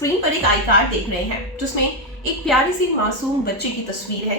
Screen पर एक I card देख रहे हैं जिसमें एक प्यारी सी मासूम बच्चे की तस्वीर है।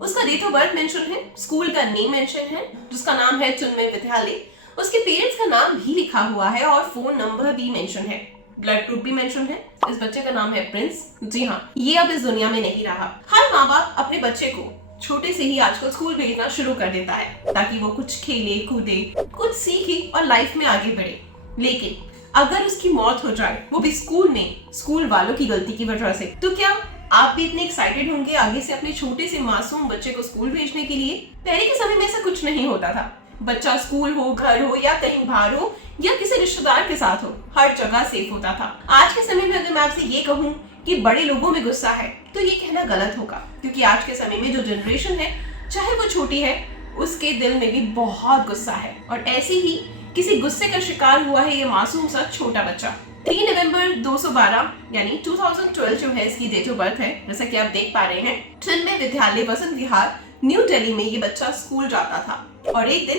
उसका डेट ऑफ बर्थ मेंशन है, स्कूल का नेम मेंशन है जिसका नाम है चिन्मय विद्यालय। उसके पेरेंट्स का नाम भी लिखा हुआ है और फोन नंबर भी मेंशन है। ब्लड ग्रुप भी मेंशन है। इस बच्चे का नाम है प्रिंस। जी हाँ, ये अब इस दुनिया में नहीं रहा। हर माँ बाप अपने बच्चे को छोटे से ही आजकल स्कूल भेजना शुरू कर देता है ताकि वो कुछ खेले कूदे, कुछ सीखे और लाइफ में आगे बढ़े। लेकिन अगर उसकी मौत हो जाए, वो भी स्कूल में, स्कूल वालों की गलती की वजह से, तो क्या आप भी इतने एक्साइटेड होंगे आगे से अपने छोटे से मासूम बच्चे को स्कूल भेजने के लिए? पहले के समय में ऐसा कुछ नहीं होता था। बच्चा स्कूल हो, घर हो या कहीं बाहर हो या किसी रिश्तेदार के साथ हो, हर जगह सेफ होता था। आज के समय में अगर मैं आपसे ये कहूँ कि बड़े लोगों में गुस्सा है तो ये कहना गलत होगा, क्योंकि आज के समय में जो जनरेशन है, चाहे वो छोटी है, उसके दिल में भी बहुत गुस्सा है। और ऐसे ही किसी गुस्से का शिकार हुआ है ये मासूम सा छोटा बच्चा। 3 नवंबर 2012 यानी 2012 जो है इसकी डेट ऑफ बर्थ है, जैसा कि आप देख पा रहे हैं। चिन्मय विद्यालय, वसंत विहार, न्यू दिल्ली में ये बच्चा स्कूल जाता था और एक दिन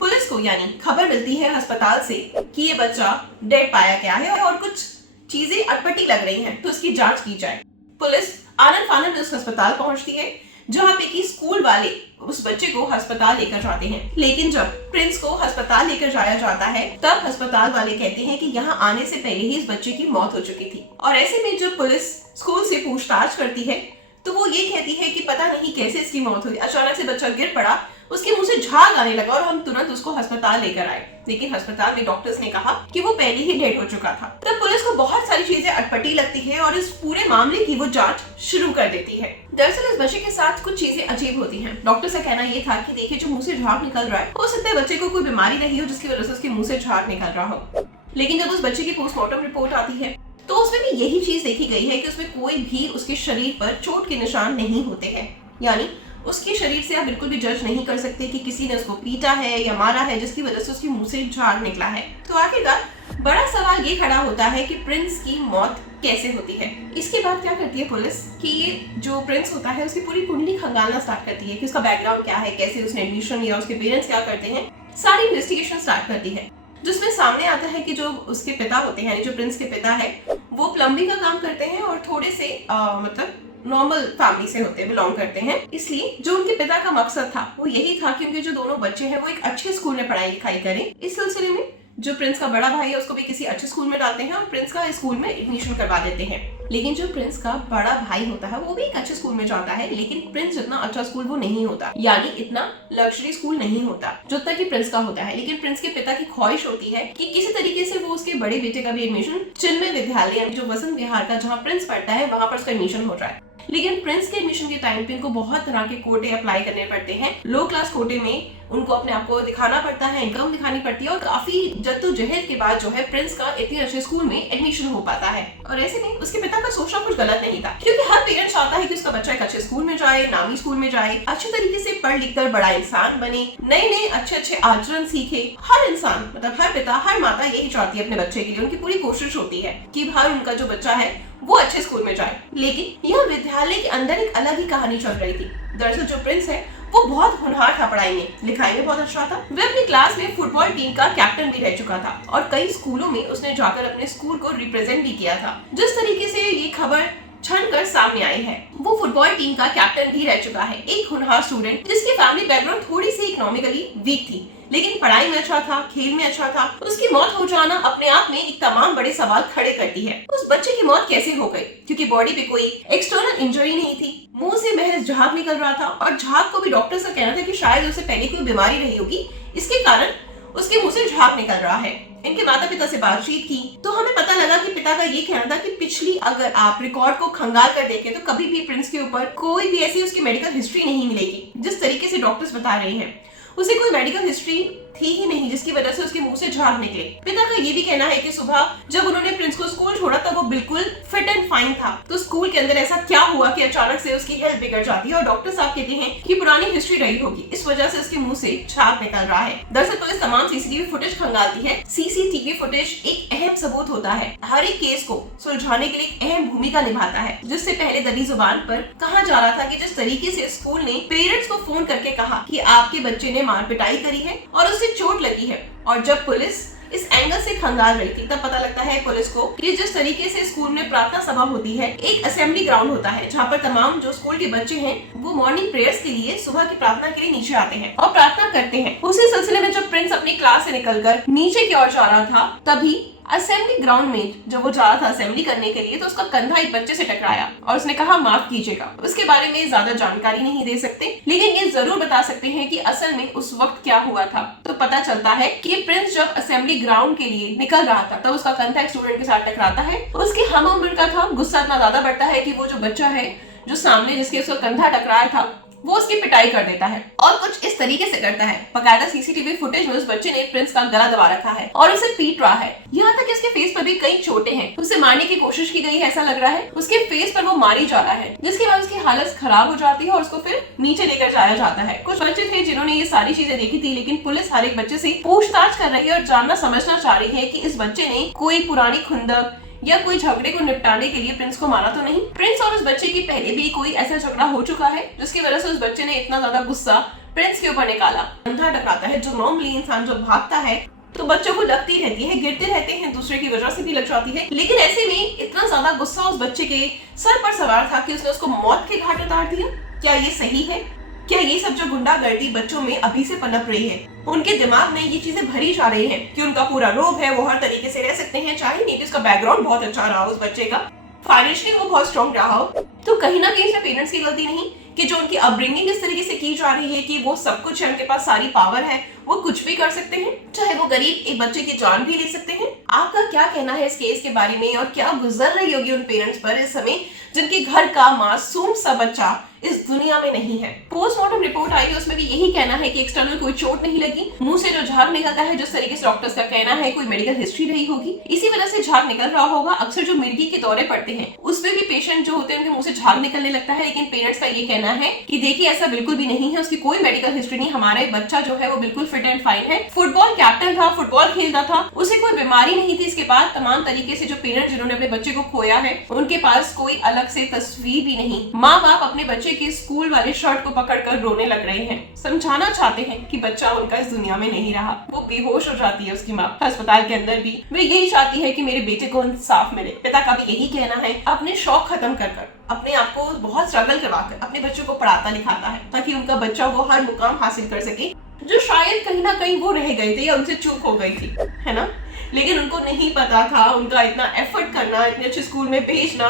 पुलिस को यानी खबर मिलती है अस्पताल से कि ये बच्चा डेड पाया गया है और कुछ चीजें अटपटी लग रही हैं, तो उसकी जांच की जाए। पुलिस आनन फानन में उस अस्पताल पहुंचती है जहां पे कि स्कूल वाले उस बच्चे को अस्पताल लेकर जाते हैं। लेकिन जब प्रिंस को अस्पताल लेकर जाया जाता है तब अस्पताल वाले कहते हैं कि यहाँ आने से पहले ही इस बच्चे की मौत हो चुकी थी। और ऐसे में जब पुलिस स्कूल से पूछताछ करती है तो वो ये कहती है कि पता नहीं कैसे इसकी मौत हुई, अचानक से बच्चा गिर पड़ा, उसके मुंह से झाग आने लगा और हम तुरंत उसको अस्पताल लेकर आए। लेकिन अस्पताल में डॉक्टर्स ने कहा कि वो पहले ही डेड हो चुका था। तब पुलिस को बहुत सारी चीजें अटपटी लगती है और इस पूरे मामले की वो जांच शुरू कर देती है। दरअसल इस बच्चे के साथ कुछ चीजें अजीब होती हैं। डॉक्टर का कहना ये था कि देखिए, जो मुंह से झाग निकल रहा है, हो सकता है बच्चे को कोई बीमारी रही हो जिसकी वजह से उसके मुंह से झाग निकल रहा हो। लेकिन जब उस बच्चे की पोस्टमार्टम रिपोर्ट आती है तो उसमें भी यही चीज देखी गई है कि उसमें कोई भी उसके शरीर पर चोट के निशान नहीं होते हैं। यानी उसके शरीर से आप बिल्कुल भी जज नहीं कर सकते कि किसी ने उसको पीटा है या मारा है जिसकी वजह से उसके मुंह से झाग निकला है। तो आखिरकार बड़ा सवाल ये खड़ा होता है कि प्रिंस की मौत कैसे होती है। इसके बाद क्या करती है पुलिस कि ये जो प्रिंस होता है उसकी पूरी कुंडली खंगालना स्टार्ट करती है कि उसका बैकग्राउंड क्या है, कैसे उसने एडमिशन लिया, उसके पेरेंट्स क्या करते हैं, सारी इन्वेस्टिगेशन स्टार्ट करती है। जिसमें सामने आता है कि जो उसके पिता होते हैं, जो प्रिंस के पिता है, वो प्लम्बिंग का काम करते हैं और थोड़े से मतलब नॉर्मल फैमिली से होते हैं, बिलोंग करते हैं। इसलिए जो उनके पिता का मकसद था वो यही था कि उनके जो दोनों बच्चे हैं वो एक अच्छे स्कूल में पढ़ाई लिखाई करें। इस सिलसिले में जो प्रिंस का बड़ा भाई है उसको भी किसी अच्छे स्कूल में डालते हैं और प्रिंस का स्कूल में एडमिशन करवा देते हैं। लेकिन जो प्रिंस का बड़ा भाई होता है वो भी एक अच्छे स्कूल में जाता है, लेकिन प्रिंस जितना अच्छा स्कूल वो नहीं होता, यानी इतना लग्जरी स्कूल नहीं होता जितना कि प्रिंस का होता है। लेकिन प्रिंस के पिता की ख्वाहिश होती है कि किसी तरीके से वो उसके बड़े बेटे का भी एडमिशन चिन्मय विद्यालय जो वसंत विहार का जहाँ प्रिंस पढ़ता है वहां पर उसका एडमिशन हो जाए। लेकिन प्रिंस के एडमिशन के टाइम पे उनको बहुत तरह के कोटे अप्लाई करने पड़ते हैं। लो क्लास कोटे में उनको अपने आप को दिखाना पड़ता है, इनकम दिखानी पड़ती है और काफी जद्दोजहद के बाद जो है प्रिंस का इतने अच्छे स्कूल में एडमिशन हो पाता है। और ऐसे में उसके पिता का सोचना कुछ गलत नहीं था, क्योंकि हर पेरेंट्स चाहता है कि उसका बच्चा एक अच्छे स्कूल में जाए, नामी स्कूल में जाए, अच्छे तरीके से पढ़ लिख कर बड़ा इंसान बने, नए नए अच्छे अच्छे आचरण सीखे। हर इंसान मतलब हर पिता, हर माता यही चाहती है अपने बच्चे के लिए, उनकी पूरी कोशिश होती है कि हर उनका जो बच्चा है वो अच्छे स्कूल में जाए। लेकिन यह विद्यालय के अंदर एक अलग ही कहानी चल रही थी। दरअसल जो प्रिंस है वो बहुत होनहार था, पढ़ाई में लिखाई में बहुत अच्छा था। वह अपनी क्लास में फुटबॉल टीम का कैप्टन भी रह चुका था और कई स्कूलों में उसने जाकर अपने स्कूल को रिप्रेजेंट भी किया था। जिस तरीके से ये खबर छन कर सामने आई है, वो फुटबॉल टीम का कैप्टन भी रह चुका है, एक होनहार स्टूडेंट जिसकी फैमिली बैकग्राउंड थोड़ी सी इकोनॉमिकली वीक थी, लेकिन पढ़ाई में अच्छा था, खेल में अच्छा था। उसकी मौत हो जाना अपने आप में एक तमाम बड़े सवाल खड़े करती है। उस बच्चे की मौत कैसे हो गई? क्योंकि बॉडी पे कोई एक्सटर्नल इंजरी नहीं थी, मुंह से महज झाग निकल रहा था और झाग को भी डॉक्टर का कहना था कि शायद उसे पहले कोई बीमारी रही होगी, इसके कारण उसके मुंह से झाग निकल रहा है। इनके माता पिता से बातचीत की तो हमें पता लगा कि पिता का ये कहना था कि पिछली अगर आप रिकॉर्ड को खंगाल कर देखें तो कभी भी प्रिंस के ऊपर कोई भी ऐसी उसकी मेडिकल हिस्ट्री नहीं मिलेगी। जिस तरीके से डॉक्टर्स बता रहे हैं उसे कोई मेडिकल हिस्ट्री थी ही नहीं जिसकी वजह से उसके मुंह से झाग निकले। पिता का ये भी कहना है कि सुबह जब उन्होंने प्रिंस को स्कूल छोड़ा तब वो बिल्कुल फिट एंड फाइन था। तो स्कूल के अंदर ऐसा क्या हुआ कि अचानक से उसकी हेल्थ बिगड़ जाती है और डॉक्टर साहब कहते हैं कि पुरानी हिस्ट्री रही होगी, इस वजह से उसके मुंह से झाग निकल रहा है। दरअसल पुलिस तमाम सीसीटीवी फुटेज खंगालती है। सीसीटीवी फुटेज एक अहम सबूत होता है, हर एक केस को सुलझाने के लिए एक अहम भूमिका निभाता है। जिससे पहले दबी जुबान पर कहा जा रहा था कि जिस तरीके से स्कूल ने पेरेंट्स को फोन करके कहा कि आपके बच्चे ने मार पिटाई करी है और उससे चोट लगी है, और जब पुलिस इस एंगल से खंगाल रही थी। तब पता लगता है पुलिस को कि जिस तरीके से स्कूल में प्रार्थना सभा होती है, एक असेंबली ग्राउंड होता है जहाँ पर तमाम जो स्कूल के बच्चे हैं वो मॉर्निंग प्रेयर्स के लिए, सुबह की प्रार्थना के लिए नीचे आते हैं और प्रार्थना करते हैं। उसी सिलसिले में जब प्रिंस अपनी क्लास से निकलकर नीचे की ओर जा रहा था, तभी असेंबली ग्राउंड में जब वो जा रहा था असेंबली करने के लिए, तो उसका कंधा एक बच्चे से टकराया और उसने कहा माफ कीजिएगा। उसके बारे में ज्यादा जानकारी नहीं दे सकते, लेकिन ये जरूर बता सकते हैं कि असल में उस वक्त क्या हुआ था। तो पता चलता है कि प्रिंस जब असेंबली ग्राउंड के लिए निकल रहा था, तब उसका कंधा एक स्टूडेंट के साथ टकराता है। उसकी हम उम्र का था, गुस्सा इतना ज्यादा बढ़ता है कि वो जो बच्चा है जो सामने जिसके उसका कंधा टकराया था, वो उसकी पिटाई कर देता है और कुछ इस तरीके से करता है। बकायदा सीसीटीवी फुटेज में उस बच्चे ने प्रिंस का गला दबा रखा है और उसे पीट रहा है। यहाँ तक कि उसके फेस पर भी कई चोटें हैं। उसे मारने की कोशिश की गई है ऐसा लग रहा है। उसके फेस पर वो मारी जा रहा है, जिसके बाद उसकी हालत खराब हो जाती है और उसको फिर नीचे लेकर जाया जाता है। कुछ बच्चे थे जिन्होंने ये सारी चीजें देखी थी, लेकिन पुलिस हर एक बच्चे से पूछताछ कर रही है और जानना समझना चाह रही है कि इस बच्चे ने कोई पुरानी खुंदक या कोई झगड़े को निपटाने के लिए प्रिंस को मारा तो नहीं। प्रिंस और उस बच्चे की पहले भी कोई ऐसा झगड़ा हो चुका है जिसकी वजह से उस बच्चे ने इतना ज्यादा गुस्सा प्रिंस के ऊपर निकाला। कंधा टकराता है। जो नॉर्मली इंसान जो भागता है तो बच्चों को लगती रहती है, गिरते रहते हैं, दूसरे की वजह से भी लग जाती है, लेकिन ऐसे में इतना ज्यादा गुस्सा उस बच्चे के सर पर सवार था कि उसने उसको मौत के घाट उतार दिया। क्या ये सही है? क्या ये सब जो गुंडागर्दी बच्चों में अभी से पनप रही है, उनके दिमाग में ये चीजें भरी जा रही हैं कि उनका पूरा रोब है, वो हर तरीके से रह सकते हैं, चाहे नीचे उसका बैकग्राउंड बहुत अच्छा रहा उस बच्चे का, फाइनेंशियली वो बहुत स्ट्रॉन्ग रहा हो, तो कहीं ना कहीं इसमें पेरेंट्स की गलती नहीं कि जो उनकी अपब्रिंगिंग इस तरीके से की जा रही है कि वो सब कुछ है, उनके पास सारी पावर है, वो कुछ भी कर सकते हैं, चाहे वो गरीब एक बच्चे की जान भी ले सकते हैं। आपका क्या कहना है इस केस के बारे में और क्या गुजर रही होगी उन पेरेंट्स पर इस समय जिनके घर का मासूम सा बच्चा इस दुनिया में नहीं है? पोस्टमार्टम रिपोर्ट आई है, उसमें भी यही कहना है कि एक्सटर्नल कोई चोट नहीं लगी, मुंह से जो झाग निकलता है जिस तरीके से डॉक्टर्स का कहना है कोई मेडिकल हिस्ट्री रही होगी, इसी वजह से झाग निकल रहा होगा। अक्सर जो मिर्गी के दौरे पड़ते हैं उसमें भी पेशेंट जो होते हैं उनके मुंह से झाग निकलने लगता है, लेकिन पेरेंट्स का ये कहना है कि देखिए ऐसा बिल्कुल भी नहीं है, उसकी कोई मेडिकल हिस्ट्री नहीं, हमारा बच्चा जो है वो बिल्कुल फिट एंड फाइन है, फुटबॉल कैप्टन था, फुटबॉल खेलता था, उसे कोई बीमारी नहीं थी। इसके बाद तमाम तरीके से जो पेरेंट्स जिन्होंने अपने बच्चे को खोया है उनके पास कोई अलग से तस्वीर भी नहीं। माँ बाप अपने बच्चे के स्कूल वाले शर्ट को पकड़कर रोने लग रहे हैं, समझाना चाहते हैं कि बच्चा उनका इस दुनिया में नहीं रहा। वो बेहोश हो जाती है उसकी माँ अस्पताल के अंदर भी। वे यही चाहती है कि मेरे बेटे को इंसाफ मिले। पिता का भी यही कहना है, अपने शौक खत्म कर अपने आप को बहुत स्ट्रगल करवाकर अपने बच्चों को पढ़ाता लिखाता है ताकि उनका बच्चा वो हर मुकाम हासिल कर सके जो शायद कहीं ना कहीं वो रह गए थे या उनसे चूक हो गई थी, है ना। लेकिन उनको नहीं पता था उनका इतना एफर्ट करना, इतने अच्छे स्कूल में भेजना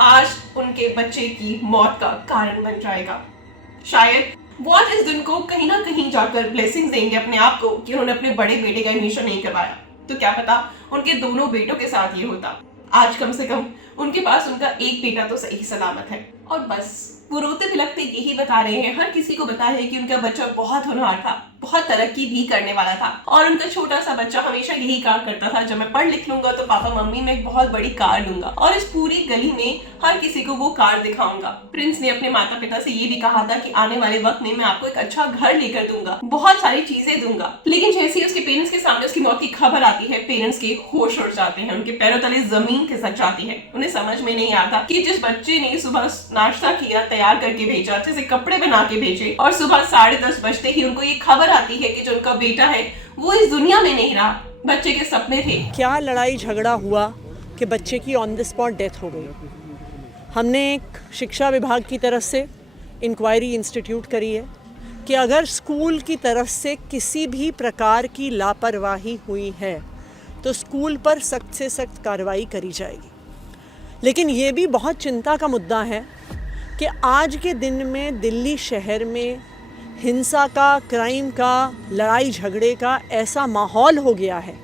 आज उनके बच्चे की मौत का कारण बन जाएगा। शायद वो आज इस दिन को कहीं ना कहीं जाकर ब्लेसिंग्स देंगे अपने आप को कि उन्होंने अपने बड़े बेटे का एडमिशन नहीं करवाया, तो क्या पता उनके दोनों बेटों के साथ ये होता। आज कम से कम उनके पास उनका एक बेटा तो सही सलामत है। और बस वो रोते बिलखते यही बता रहे हैं, हर किसी को बता रहे हैं कि उनका बच्चा बहुत होनहार था, बहुत तरक्की भी करने वाला था और उनका छोटा सा बच्चा हमेशा यही कहा करता था, जब मैं पढ़ लिख लूंगा तो पापा मम्मी मैं एक बहुत बड़ी कार लूंगा और इस पूरी गली में हर किसी को वो कार दिखाऊंगा। प्रिंस ने अपने माता पिता से ये भी कहा था कि आने वाले वक्त में मैं आपको एक अच्छा घर लेकर दूंगा, बहुत सारी चीजें दूंगा। लेकिन जैसे ही उसके पेरेंट्स के सामने उसकी मौत की खबर आती है, पेरेंट्स के होश उड़ जाते हैं, उनके पैरों तले जमीन खिसक जाती है। उन्हें समझ में नहीं आता कि जिस बच्चे ने सुबह नाश्ता किया, तैयार करके भेजा, जैसे कपड़े बना के भेजे और सुबह 10:30 बजते ही उनको ये खबर आती है कि जो उनका बेटा है वो इस दुनिया में नहीं रहा, बच्चे के सपने थे। क्या लड़ाई झगड़ा हुआ कि बच्चे की ऑन द स्पॉट डेथ हो गई। हमने एक शिक्षा विभाग की तरफ से इंक्वायरी इंस्टीट्यूट करी है कि अगर स्कूल की तरफ से किसी भी प्रकार की लापरवाही हुई है तो स्कूल पर सख्त से सख्त कार्रवाई करी जाएगी। लेकिन ये भी बहुत चिंता का मुद्दा है कि आज के दिन में दिल्ली शहर में हिंसा का, क्राइम का, लड़ाई झगड़े का ऐसा माहौल हो गया है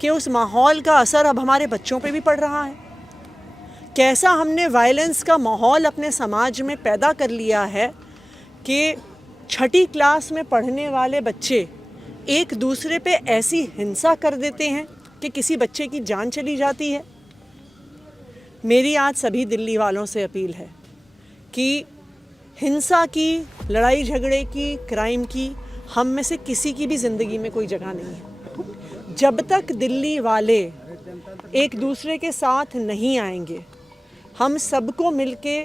कि उस माहौल का असर अब हमारे बच्चों पे भी पड़ रहा है। कैसा हमने वायलेंस का माहौल अपने समाज में पैदा कर लिया है कि 6ठी क्लास में पढ़ने वाले बच्चे एक दूसरे पे ऐसी हिंसा कर देते हैं कि किसी बच्चे की जान चली जाती है। मेरी आज सभी दिल्ली वालों से अपील है कि हिंसा की, लड़ाई झगड़े की, क्राइम की हम में से किसी की भी ज़िंदगी में कोई जगह नहीं है। जब तक दिल्ली वाले एक दूसरे के साथ नहीं आएंगे, हम सबको मिलके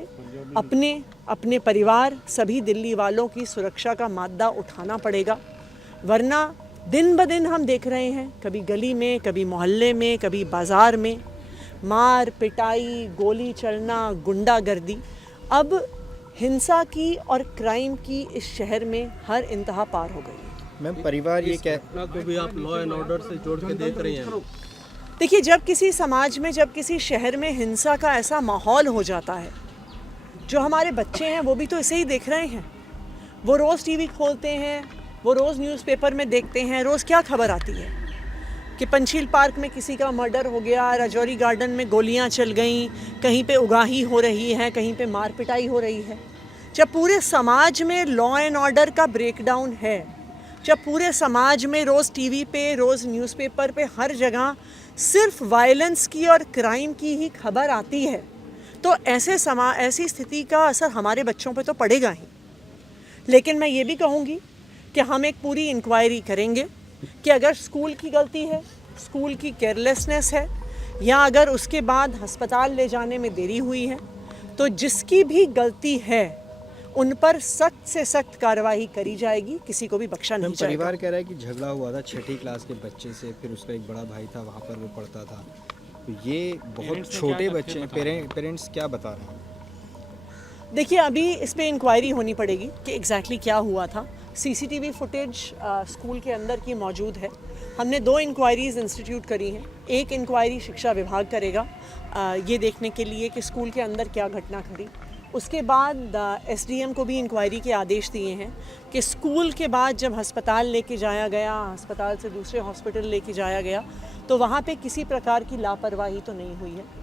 अपने परिवार, सभी दिल्ली वालों की सुरक्षा का माद्दा उठाना पड़ेगा, वरना दिन ब दिन हम देख रहे हैं, कभी गली में, कभी मोहल्ले में, कभी बाज़ार में मार पिटाई, गोली चलना, गुंडागर्दी। अब हिंसा की और क्राइम की इस शहर में हर इंतहा पार हो गई है। मैम परिवार ये क्या घटना को भी आप लॉ एंड ऑर्डर से जोड़ के देख रही हैं। देखिए, जब किसी समाज में, जब किसी शहर में हिंसा का ऐसा माहौल हो जाता है, जो हमारे बच्चे हैं वो भी तो इसे ही देख रहे हैं। वो रोज़ टीवी खोलते हैं, वो रोज़ न्यूज़पेपर में देखते हैं, रोज़ क्या खबर आती है कि पंचशील पार्क में किसी का मर्डर हो गया, राजौरी गार्डन में गोलियां चल गईं, कहीं पे उगाही हो रही है, कहीं पे मार पिटाई हो रही है। जब पूरे समाज में लॉ एंड ऑर्डर का ब्रेकडाउन है, जब पूरे समाज में रोज़ टीवी पे, रोज़ न्यूज़पेपर पे, हर जगह सिर्फ वायलेंस की और क्राइम की ही खबर आती है, तो ऐसी स्थिति का असर हमारे बच्चों पे तो पड़ेगा ही। लेकिन मैं ये भी कहूँगी कि हम एक पूरी इंक्वायरी करेंगे कि अगर स्कूल की गलती है, स्कूल की केयरलेसनेस है, या अगर उसके बाद अस्पताल ले जाने में देरी हुई है, तो जिसकी भी गलती है उन पर सख्त से सख्त कार्रवाई करी जाएगी, किसी को भी बख्शा नहीं जाएगा। परिवार कह रहा है कि झगड़ा हुआ था 6ठी क्लास के बच्चे से, फिर उसका एक बड़ा भाई था, वहाँ पर वो पढ़ता था। तो ये बहुत छोटे बच्चे हैं, पेरेंट्स क्या बता रहे हैं? देखिए, अभी इस पे इंक्वायरी होनी पड़ेगी कि एग्जैक्टली क्या हुआ था। सीसीटीवी फुटेज स्कूल के अंदर की मौजूद है। हमने 2 इंक्वायरीज़ इंस्टीट्यूट करी हैं। एक इंक्वायरी शिक्षा विभाग करेगा ये देखने के लिए कि स्कूल के अंदर क्या घटना घटी। उसके बाद एसडीएम को भी इंक्वायरी के आदेश दिए हैं कि स्कूल के बाद जब अस्पताल लेके जाया गया, अस्पताल से दूसरे हॉस्पिटल लेके जाया गया, तो वहाँ पे किसी प्रकार की लापरवाही तो नहीं हुई है।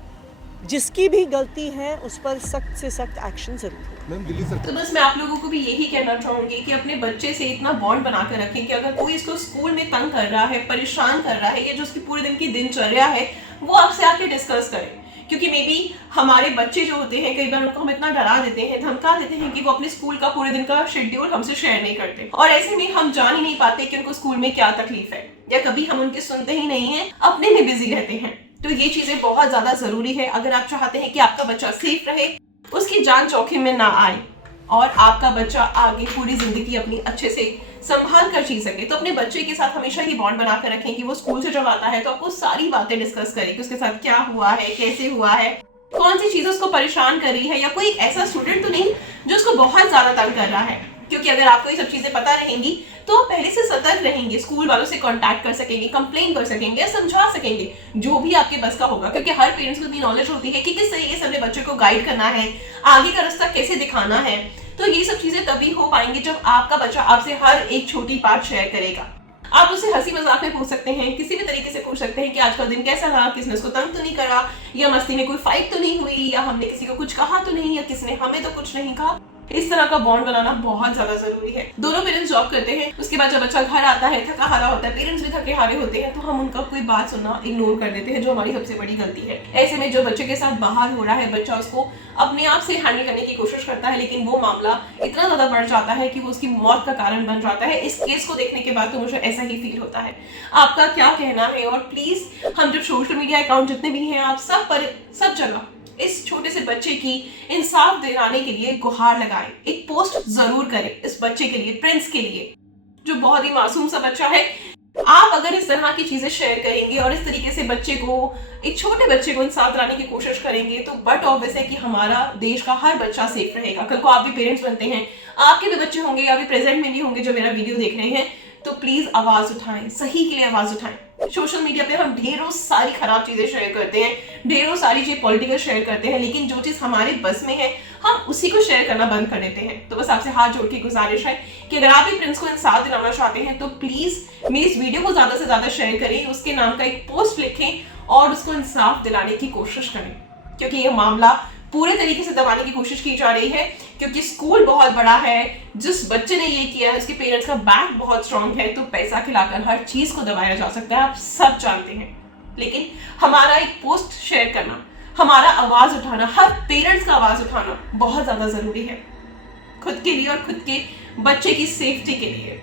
जिसकी भी गलती है उस पर सख्त से सख्त एक्शन जरूर हो। मैम दिल्ली तो बस मैं आप लोगों को भी यही कहना चाहूंगी कि अपने बच्चे से इतना बॉन्ड बना कर रखें कि अगर कोई इसको स्कूल में तंग कर रहा है, परेशान कर रहा है, या जो उसकी पूरे दिन की दिनचर्या है, वो आपसे आके डिस्कस करें। क्योंकि मे बी हमारे बच्चे जो होते हैं, कई बार उनको हम इतना डरा देते हैं, धमका देते हैं कि वो अपने स्कूल का पूरे दिन का शेड्यूल हमसे शेयर नहीं करते, और ऐसे में हम जान ही नहीं पाते कि उनको स्कूल में क्या तकलीफ है, या कभी हम उनके सुनते ही नहीं है, अपने में बिजी रहते हैं। तो ये चीजें बहुत ज्यादा जरूरी है अगर आप चाहते हैं कि आपका बच्चा सेफ रहे, उसकी जान जोखिम में ना आए, और आपका बच्चा आगे पूरी जिंदगी अपनी अच्छे से संभाल कर जी सके। तो अपने बच्चे के साथ हमेशा ये बॉन्ड बना कर रखें कि वो स्कूल से जब आता है तो आपको सारी बातें डिस्कस करें कि उसके साथ क्या हुआ है, कैसे हुआ है, कौन सी चीज उसको परेशान कर रही है, या कोई ऐसा स्टूडेंट तो नहीं जो उसको बहुत ज्यादा तंग कर रहा है। क्योंकि अगर आपको ये सब चीजें पता रहेंगी तो आप पहले से सतर्क रहेंगे, स्कूल वालों से कांटेक्ट कर सकेंगे, कंप्लेन कर सकेंगे, समझा सकेंगे, जो भी आपके बस का होगा। क्योंकि हर पेरेंट्स को इतनी नॉलेज होती है कि किस तरीके से अपने बच्चे को गाइड करना है, आगे का रास्ता कैसे दिखाना है। तो ये सब चीजें तभी हो पाएंगी जब आपका बच्चा आपसे हर एक छोटी बात शेयर करेगा। आप उससे हंसी मजाक में पूछ सकते हैं, किसी भी तरीके से पूछ सकते हैं कि आज का दिन कैसा रहा, किसने उसको तंग तो नहीं करा, या मस्ती में कोई फाइट तो नहीं हुई, या हमने किसी को कुछ कहा तो नहीं, या किसने हमें तो कुछ नहीं कहा। इस तरह का बॉन्ड बनाना बहुत ज्यादा जरूरी है। दोनों पेरेंट्स जॉब करते हैं, उसके बाद जब बच्चा घर आता है थका हारा होता है, पेरेंट्स भी थके हारे होते हैं, तो हम उनका कोई बात सुनना इग्नोर कर देते हैं, जो हमारी सबसे बड़ी गलती है। ऐसे में जो बच्चे के साथ बाहर हो रहा है, बच्चा उसको अपने आप से हैंडल करने की कोशिश करता है, लेकिन वो मामला इतना ज्यादा बढ़ जाता है कि वो उसकी मौत का कारण बन जाता है। इस केस को देखने के बाद तो मुझे ऐसा ही फील होता है। आपका क्या कहना है? और प्लीज हम जब सोशल मीडिया अकाउंट जितने भी हैं, आप सब जगह इस छोटे से बच्चे की इंसाफ दिलाने के लिए गुहार लगाएं, एक पोस्ट जरूर करें इस बच्चे के लिए, प्रिंस के लिए, जो बहुत ही मासूम सा बच्चा है। आप अगर इस तरह की चीजें शेयर करेंगे और इस तरीके से बच्चे को, एक छोटे बच्चे को इंसाफ दिलाने की कोशिश करेंगे, तो बट ऑब्वियस है कि हमारा देश का हर बच्चा सेफ रहेगा। कल को आप भी पेरेंट्स बनते हैं, आपके भी बच्चे होंगे या भी प्रेजेंट में भी होंगे जो मेरा वीडियो देख रहे हैं, तो प्लीज आवाज उठाएं, सही के लिए आवाज उठाएं। सोशल मीडिया पे हम ढेरों सारी खराब चीजें शेयर करते हैं, ढेरों सारी चीज पॉलिटिकल शेयर करते हैं, लेकिन जो चीज हमारे बस में है हम उसी को शेयर करना बंद कर देते हैं। तो बस आपसे हाथ जोड़ के गुजारिश है कि अगर आप भी प्रिंस को इंसाफ दिलाना चाहते हैं तो प्लीज मेरी इस वीडियो को ज्यादा से ज्यादा शेयर करें, उसके नाम का एक पोस्ट लिखें और उसको इंसाफ दिलाने की कोशिश करें, क्योंकि ये मामला पूरे तरीके से दबाने की कोशिश की जा रही है। क्योंकि स्कूल बहुत बड़ा है, जिस बच्चे ने ये किया है उसके पेरेंट्स का बैक बहुत स्ट्रांग है, तो पैसा खिलाकर हर चीज को दबाया जा सकता है, आप सब जानते हैं। लेकिन हमारा एक पोस्ट शेयर करना, हमारा आवाज उठाना, हर पेरेंट्स का आवाज उठाना बहुत ज्यादा जरूरी है, खुद के लिए और खुद के बच्चे की सेफ्टी के लिए।